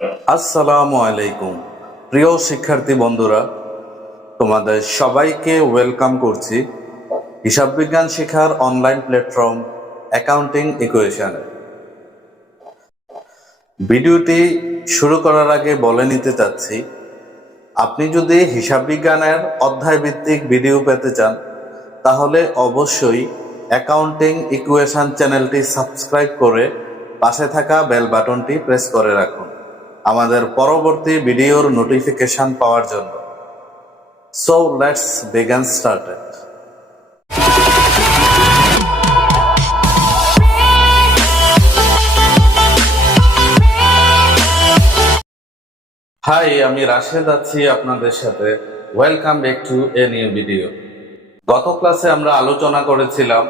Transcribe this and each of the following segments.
আসসালামু আলাইকুম প্রিয় শিক্ষার্থী বন্ধুরা, তোমাদের সবাইকে ওয়েলকাম করছি হিসাব বিজ্ঞান শেখার অনলাইন প্ল্যাটফর্ম অ্যাকাউন্টিং ইকুয়েশনে। ভিডিওটি শুরু করার আগে বলে নিতে চাচ্ছি, আপনি যদি হিসাব বিজ্ঞানের অধ্যায় ভিত্তিক ভিডিও পেতে চান তাহলে অবশ্যই অ্যাকাউন্টিং ইকুয়েশন চ্যানেলটি সাবস্ক্রাইব করে পাশে থাকা বেল বাটনটি প্রেস করে রাখুন আমাদের পরবর্তী ভিডিওর নোটিফিকেশন পাওয়ার জন্য। So let's begin started. Hi, আমি রাশেদ আছি আপনাদের সাথে। Welcome back to a new video. গত ক্লাসে আমরা আলোচনা করেছিলাম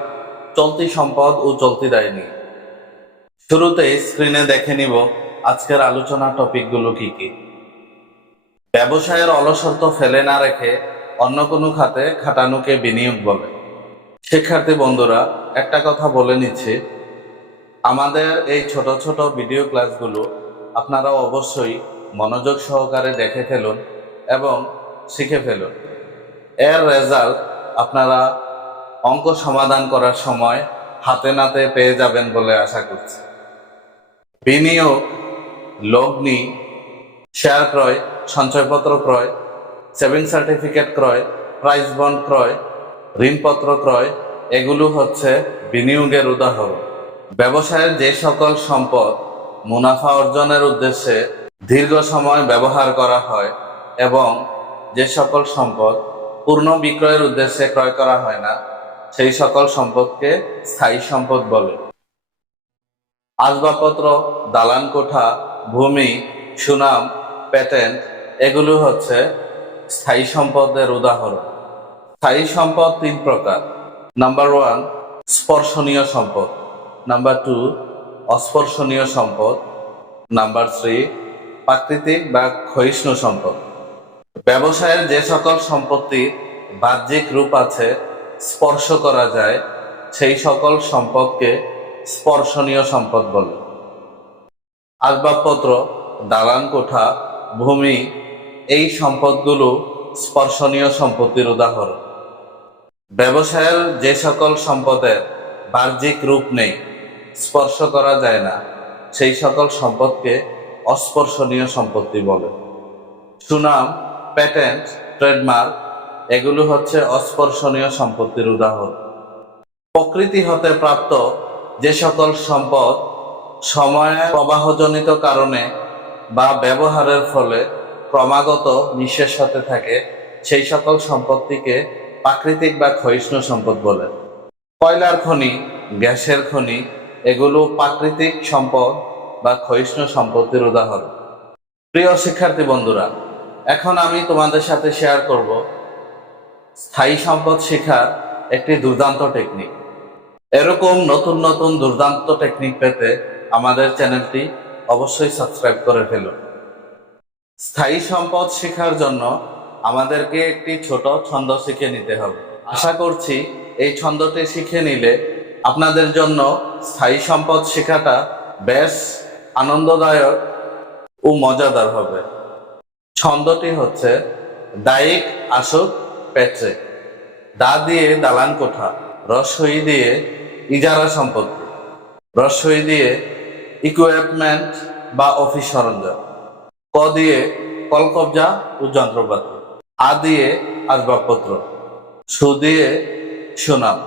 চলতি সম্পদ ও চলতি দায় নিয়ে। শুরুতেই স্ক্রিনে দেখে নিব আজকের আলোচনা টপিকগুলো কি কি। ব্যবসায়ের অলসত্ব ফেলে না রেখে অন্য কোনো খাতে খাটানোকে বিনিয়োগ বলে। শিক্ষার্থী বন্ধুরা, একটা কথা বলে নিচ্ছি, আমাদের এই ছোট ছোট ভিডিও ক্লাসগুলো আপনারা অবশ্যই মনোযোগ সহকারে দেখে ফেলুন এবং শিখে ফেলুন। এর রেজাল্ট আপনারা অঙ্ক সমাধান করার সময় হাতে নাতে পেয়ে যাবেন বলে আশা করছি। বিনিয়োগ, লগ্নি, শেয়ার ক্রয়, সঞ্চয়পত্র ক্রয়, সেভিং সার্টিফিকেট ক্রয়, প্রাইজ বন্ড ক্রয়, ঋণপত্র ক্রয়, এগুলো হচ্ছে বিনিয়োগের উদাহরণ। ব্যবসায়ের যে সকল সম্পদ মুনাফা অর্জনের উদ্দেশ্যে দীর্ঘ সময় ব্যবহার করা হয় এবং যে সকল সম্পদ পূর্ণ বিক্রয়ের উদ্দেশ্যে ক্রয় করা হয় না, সেই সকল সম্পদকে স্থায়ী সম্পদ বলে। আসবাবপত্র, দালান কোঠা, ভূমি, সুনাম, প্যাটেন্ট, এগুলো হচ্ছে স্থায়ী সম্পদের উদাহরণ। স্থায়ী সম্পদ তিন প্রকার। নাম্বার 1 স্পর্শনীয় সম্পদ, নাম্বার 2 অস্পর্শনীয় সম্পদ, নাম্বার 3 প্রাকৃতিক বা ক্ষয়িষ্ণু সম্পদ। ব্যবসায়ের যে সকল সম্পত্তির বাহ্যিক রূপ আছে, স্পর্শ করা যায়, সেই সকল সম্পদকে স্পর্শনীয় সম্পদ বলে। আসবাবপত্র, দালান কোঠা, ভূমি, এই সম্পদগুলো স্পর্শনীয় সম্পত্তির উদাহরণ। ব্যবসায়ের যে সকল সম্পদের বাহ্যিক রূপ নেই, স্পর্শ করা যায় না, সেই সকল সম্পদকে অস্পর্শনীয় সম্পত্তি বলে। সুনাম, প্যাটেন্ট, ট্রেডমার্ক, এগুলো হচ্ছে অস্পর্শনীয় সম্পত্তির উদাহরণ। প্রকৃতি হতে প্রাপ্ত যে সকল সম্পদ সময়ের প্রবাহজনিত কারণে বা ব্যবহারের ফলে ক্রমাগত নিঃশেষ হতে থাকে, সেই সকল সম্পত্তিকে প্রাকৃতিক বা ক্ষয়িষ্ণু সম্পদ বলে। কয়লার খনি, গ্যাসের খনি, এগুলো প্রাকৃতিক সম্পদ বা ক্ষয়িষ্ণু সম্পত্তির উদাহরণ। প্রিয় শিক্ষার্থী বন্ধুরা, এখন আমি তোমাদের সাথে শেয়ার করব স্থায়ী সম্পদ শেখার একটি দুর্দান্ত টেকনিক। এরকম নতুন নতুন দুর্দান্ত টেকনিক পেতে আমাদের চ্যানেলটি অবশ্যই সাবস্ক্রাইব করে ফেলুন। স্থায়ী সম্পদ শেখার জন্য আমাদেরকে একটি ছোট ছন্দ শিখে নিতে হবে। আশা করছি এই ছন্দটি শিখে নিলে আপনাদের জন্য স্থায়ী সম্পদ শেখাটা বেশ আনন্দদায়ক ও মজাদার হবে। ছন্দটি হচ্ছে, দায়িক আসুক পেট্রে, দা দিয়ে দালান কোঠা, রসই দিয়ে ইজারা সম্পত্তি, রসই দিয়ে ইকুইপমেন্ট বা অফিস সরঞ্জাম, ক দিয়ে কলকবজা ও যন্ত্রপাতি, আ দিয়ে আসবাবপত্র, সু দিয়ে সুনাম,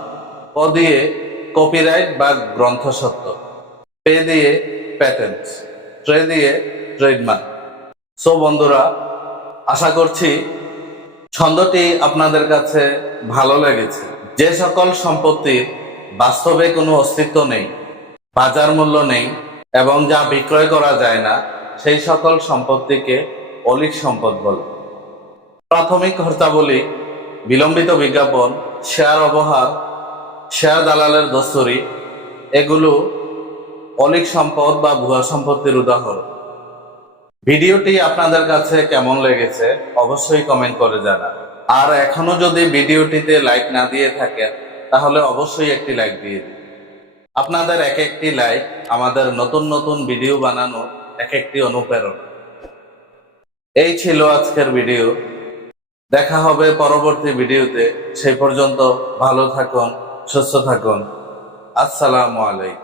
প দিয়ে কপিরাইট বা গ্রন্থসত্ত্ব, পে দিয়ে প্যাটেন্ট, ট্রে দিয়ে ট্রেডমার্ক। সো বন্ধুরা, আশা করছি ছন্দটি আপনাদের কাছে ভালো লেগেছে। যে সকল সম্পত্তির বাস্তবে কোনো অস্তিত্ব নেই, বাজার মূল্য নেই এবং যা বিক্রয় করা যায় না, সেই সকল সম্পত্তিকে অলিক সম্পদ বলে। প্রাথমিক খরচাবলী, বিলম্বিত বিজ্ঞাপন, শেয়ার অবহার, শেয়ার দালালের দস্তরি, এগুলো অলিক সম্পদ বা ভুয়া সম্পত্তির উদাহরণ। ভিডিওটি আপনাদের কাছে কেমন লেগেছে অবশ্যই কমেন্ট করে জানান। আর এখনো যদি ভিডিওটিতে লাইক না দিয়ে থাকেন তাহলে অবশ্যই একটি লাইক দিয়ে দিন। আপনাদের এক একটি লাইক আমাদের নতুন নতুন ভিডিও বানানো এক একটি অনুপ্রেরণা। এই ছিল আজকের ভিডিও। দেখা হবে পরবর্তী ভিডিওতে। সেই পর্যন্ত ভালো থাকুন, সুস্থ থাকুন। আসসালামু আলাইকুম।